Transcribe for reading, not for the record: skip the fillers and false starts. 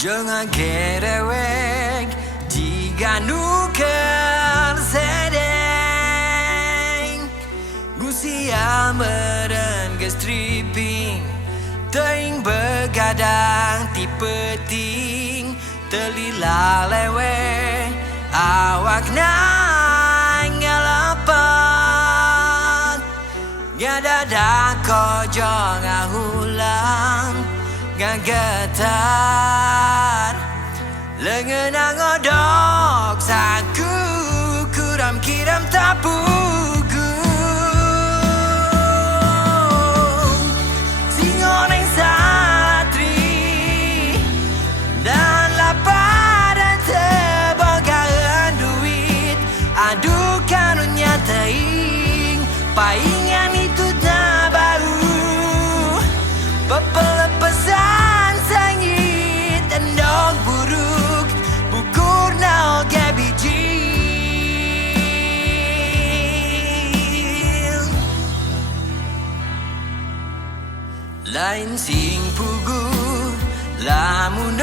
Jangan kerewek jika nuker sedeng Gusia meren ke stripping Teing begadang tipe ting Telila lewe awak ngalapan Ngadada kojo ngahulang ngagetar Lengenang ngodok saku kuram kiram tapuku Singoneng satri dan lapar dan tebogaan duit Aduh kanunya teing paingan itu tak bau Pepelepesan sangit endong buruk bukur nao gabijil Lain sing pugu lamun